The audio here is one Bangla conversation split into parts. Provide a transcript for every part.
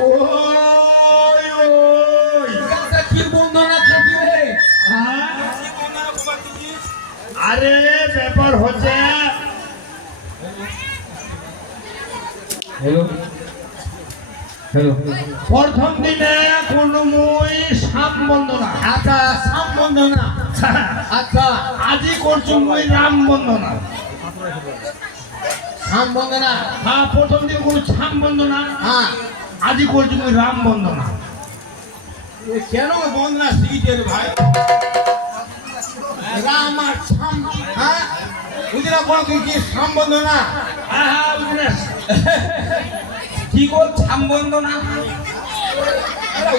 ওই ওই কি বন্ধনা করবি রে? আরে ব্যাপার হচ্ছে হ্যালো হ্যালো প্রথম দিনে কোনো মুই সাপ বন্দনা আচ্ছা সাম বন্ধনা আচ্ছা আজি করছো মুই রাম বন্দনা সাম বন্ধনা হ্যাঁ প্রথম দিন কোনো সাম বন্দনা হ্যাঁ আজি করছো মুই রাম বন্দনা কেন বন্ধনা শিখেছে রে ভাই? রাম আর সাম হ্যাঁ বুঝলা কোন কি সাম বন্ধনা হ্যাঁ হ্যাঁ বুঝলেন কি কর সাম বন্ধনা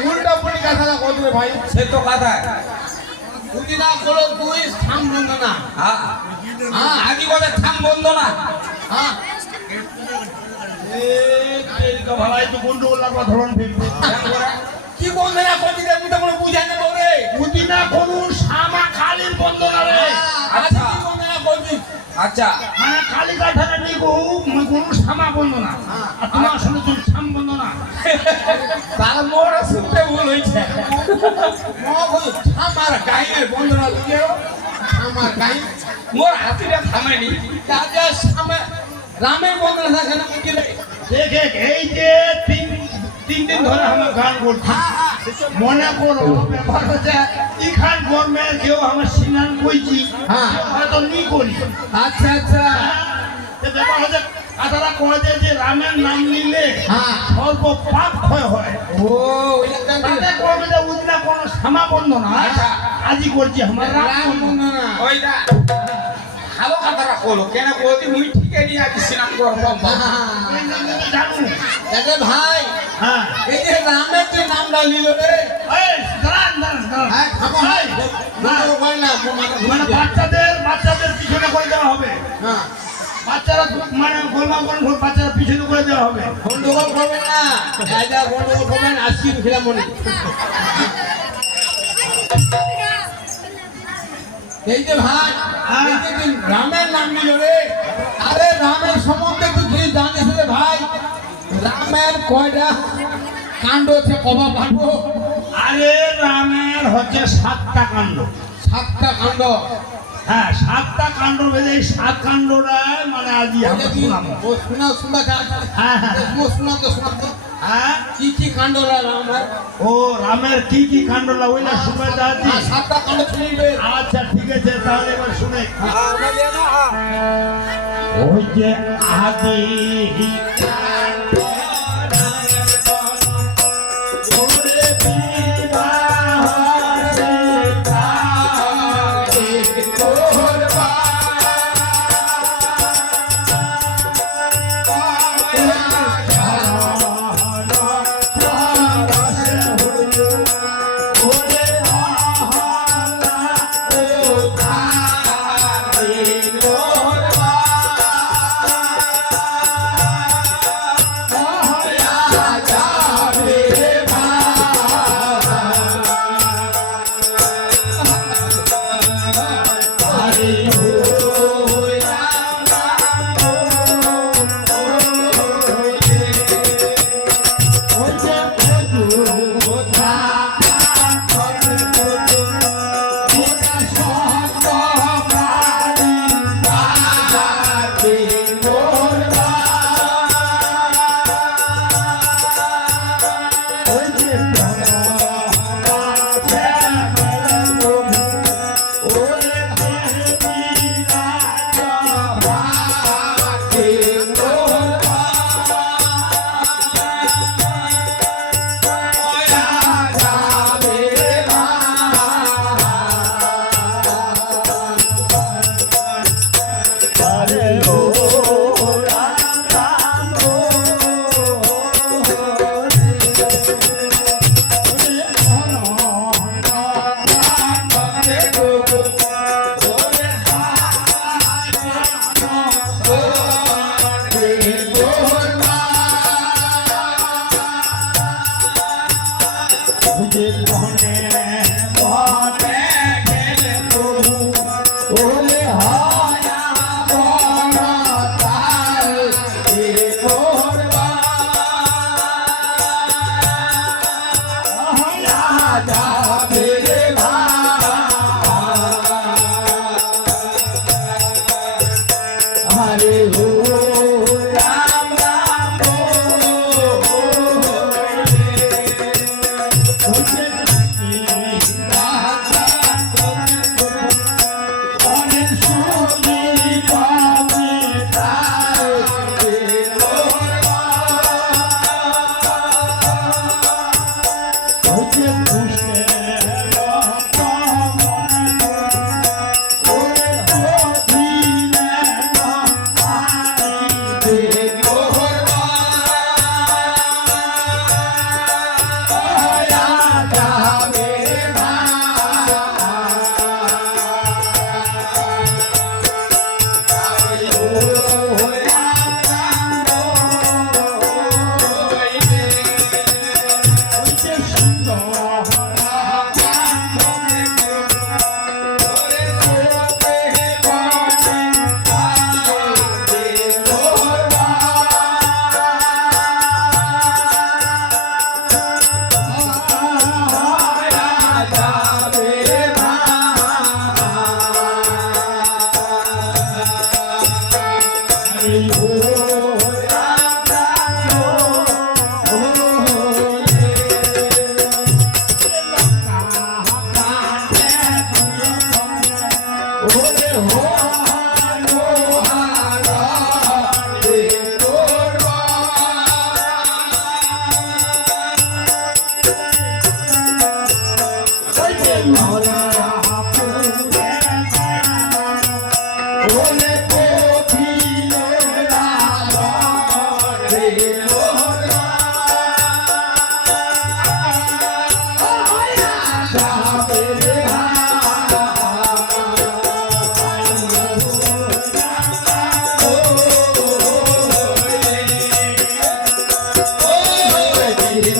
উল্টা পুল্টি কথা কত রে ভাই? সে তো কথা বুঝলা করো তুই সাম বন্ধনা হ্যাঁ হ্যাঁ আগে বলে সাম বন্ধনা হ্যাঁ ভালাই তো গন্ডগোল লাগবা ধরন ফেলবে কি বন্ধনা করবি রে? আমি তো কোনো বুঝাই না রে। পুদিনা কোনো সামা কালীর বন্দনা রে আচ্ছা কি বন্ধনা করবি? আচ্ছা মানে কালী কাঠারে নি কোনো সামা বন্দনা আর তোমার সঙ্গে তুমি সাম বন্দনা তার মোর শুনতে ভুল হইছে আমার গাইয়ের বন্ধনা লিখে আমার গাই মোর হাতিটা থামেনি কাজে সামে রামের বন্ধনা থাকে না কি রে? দেখে এই যে তিন দিন ধরে আমার গান করছি মনে করো ব্যাপার হচ্ছে ইখান গরমের কেউ আমার সিনান কইছি হ্যাঁ। হয়তো নি করি আচ্ছা আচ্ছা ব্যাপার হচ্ছে কথাটা কয়ে যে রামের নাম নিলে হ্যাঁ। স্বল্প পাপ ক্ষয় হয় ও ওইটা তাতে করবে যে উজনা কোনো সামা বন্ধ না আচ্ছা। আজি করছি আমার রাম রাম বন্ধনা বন্ধনা ওইটা ভালো কথাটা হলো কেন বলতি মুই ঠিকই নিয়ে আছি সিনাম করতাম এই নামটা তো জানো দেখে ভাই হ্যাঁ এই যে রামের যে নামটা নিল রে এই দাঁড়ান দাঁড়ান দাঁড়ান হ্যাঁ খাবো এই, ভাই ভাই না মানে বাচ্চাদের পিছনে করে দেওয়া হবে হ্যাঁ বাচ্চারা মানে গোলমাল করে বাচ্চারা পিছনে করে দেওয়া হবে গন্ডগোল করবেন না রাজা গন্ডগোল করবেন আসছি ফিরা মনে এই যে ভাই এই যে তুই রামের নাম নিল রে আরে রামের সম্বন্ধে তুই কি জানিস রে ভাই রামের কয়টা কাণ্ড আছে কবা পারবো আরে রামের হচ্ছে 7টা কাণ্ড 7টা কাণ্ড হ্যাঁ 7টা কাণ্ড বেঁধে এই 7 কাণ্ডটা মানে আজই আমরা শোনাবো ও শোনা হ্যাঁ হ্যাঁ শোনা তো হ্যাঁ কি কাণ্ড রামের ও রামের কি কাণ্ডলা ওইটা শুনে যাচ্ছি 7টা কাণ্ড শুনবে আচ্ছা ঠিক আছে তাহলে এবার শুনে ওই যে আদি কাণ্ড ওরে বিবাহ সীতাকে করবা। ওরে আহারা উদ্ধারে করবা।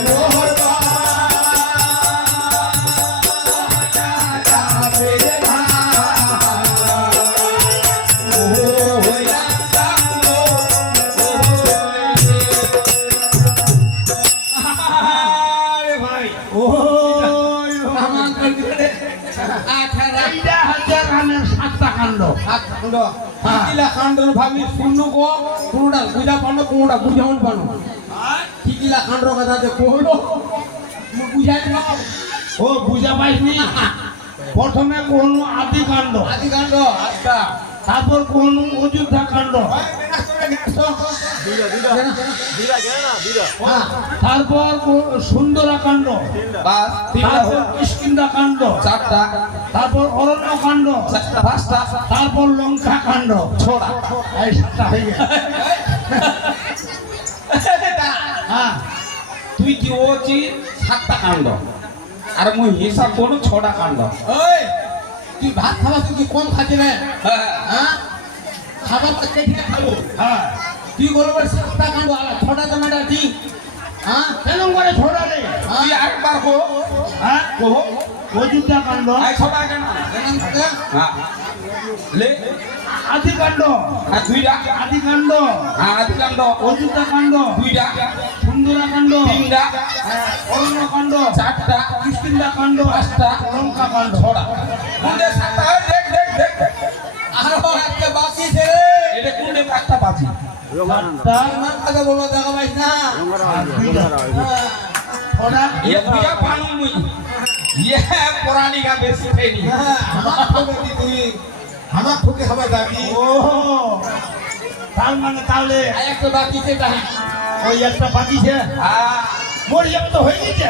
মোর যাবে রে ভাই ও হইলা কান্দো আরে ভাই ও আমার কাছে 18 এইটা হচ্ছে গানের 7টা কাণ্ড কাণ্ড কিলা কাণ্ডর ভাবি শুনু গো কোনটা বুঝা পানো কোনটা বুঝাউন পানো কিলা কাণ্ডর কথা যে কইলো বুঝাই না ও বুঝা পাইনি প্রথমে কোন আদি কাণ্ড আদি কাণ্ড আচ্ছা তারপর কোন অযোধ্যা কাণ্ড হ্যাঁ তারপর সুন্দরা কাণ্ড বাস তারপর কিষ্কিন্ধা কাণ্ড চারটা তারপর অরণ্য কাণ্ড পাঁচটা তারপর লঙ্কা কাণ্ড ছোড়া এই 7টা হয়ে গেছে হ্যাঁ তুই কি ওছি 7টা কাণ্ড আর মুই হিসাব করু 6টা কাণ্ড ওই তুই ভাত খাবা তুই কম খাতি না হ্যাঁ খাবার তো কেটে খাবো হ্যাঁ তুই বলবো 7টা কাণ্ড আর 6টা জমাটা ঠিক হ্যাঁ কেন করে ছোড়া রে তুই একবার কো হ্যাঁ কো অযোধ্যা কাণ্ড আই ছটা কেন হ্যাঁ লে আদি কাণ্ড আর দুইটা আদি কাণ্ড হ্যাঁ আদি কাণ্ড অযোধ্যা কাণ্ড দুইটা সুন্দরা কাণ্ড তিনটা হ্যাঁ, অরণ্য কাণ্ড চারটা কিষ্কিন্ধা কাণ্ড পাঁচটা লঙ্কা কাণ্ড ছটা কোনটা 7টা দেখ দেখ দেখ আরো একটা বাকি ছে এটা কোনটা একটা বাকি তার নাম কথা বলবো দেখা পাইছ না ওরা ये पूजा पानू मुई ये पुरानी का बेसी फेनी আমার খবর দি তুই আমার ঠকে খাবার দাবি ও তার মানে তাহলে একটা বাকি সেটা ওই একটা বাকি আছে হ্যাঁ মোর যাবে তো হয়ে গেছে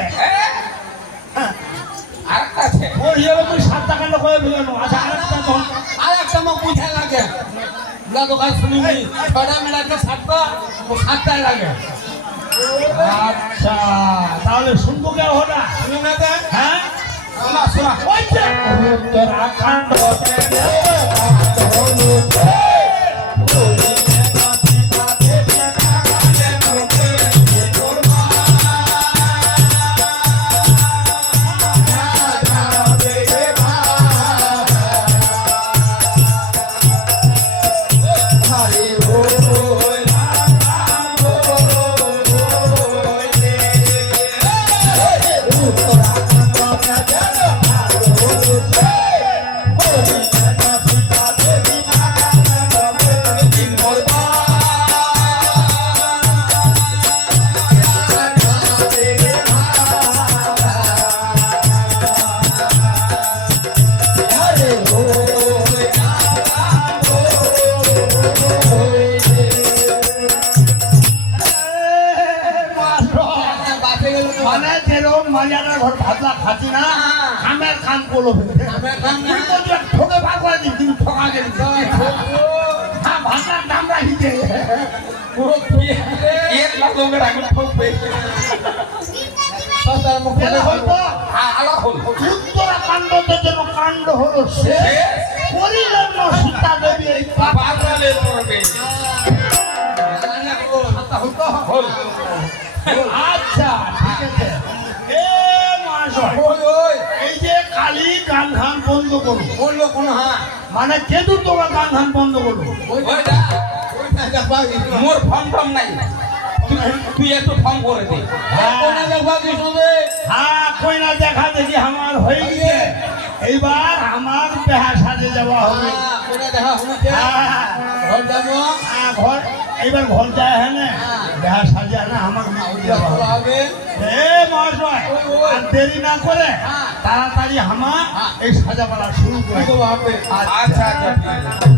আরেকটা আছে মোর যাবে তুই 7টা কাণ্ড করে ফেলানো আচ্ছা আরেকটা কোন আরেকটা মো বুঝা লাগে বুলা দোকান শুনিনি ছটা মেলাতে 7টা ও 7টা লাগে আচ্ছা তাহলে শুনবো কে ওটা শুনি না দে হ্যাঁ শোনা শোনা ওই যে উত্তরাখণ্ড মানে যেরকম মালিয়ানার ঘর ভাতলা খাচ্ছি না আমের কান করলো আমের কান না। ঠকে ভাগ করে দিন তুমি ঠকা গেলি হ্যাঁ ভাতলার দাম রাখিছে एक लाख लोग रागुल ठोक पे সস্তার মুখ তাহলে হয়তো আলা হল উত্তরাখণ্ডতে যেন কাণ্ড হলো সে করিলেন না সীতা দেবী এই পাপ পাগলে পড়বে হল আচ্ছা ঠিক আছে এ মহাশয় ওই ওই এই যে কালি গান ধান বন্ধ করো বললো কোন হ্যাঁ মানে কেতু তোমার গান ধান বন্ধ করো ওইটা মোর ফর্ম টর্ম নাই তুই একটু ফর্ম করে দে কোনা দেখবা কি শুনবে হ্যাঁ কইনা দেখা দেখি আমার হয়ে গিয়ে এইবার আমার বেহা সাজে যাওয়া হবে কোনা দেখা শুনতে হ্যাঁ, ঘর যাবো হ্যাঁ, ঘর এইবার ঘর যায় হ্যাঁ না বেহা সাজে না আমার যাওয়া হবে হবে এ মহাশয় আর দেরি না করে তাড়াতাড়ি আমার এই সাজাপালা শুরু করে তো হবে আচ্ছা আচ্ছা ঠিক আছে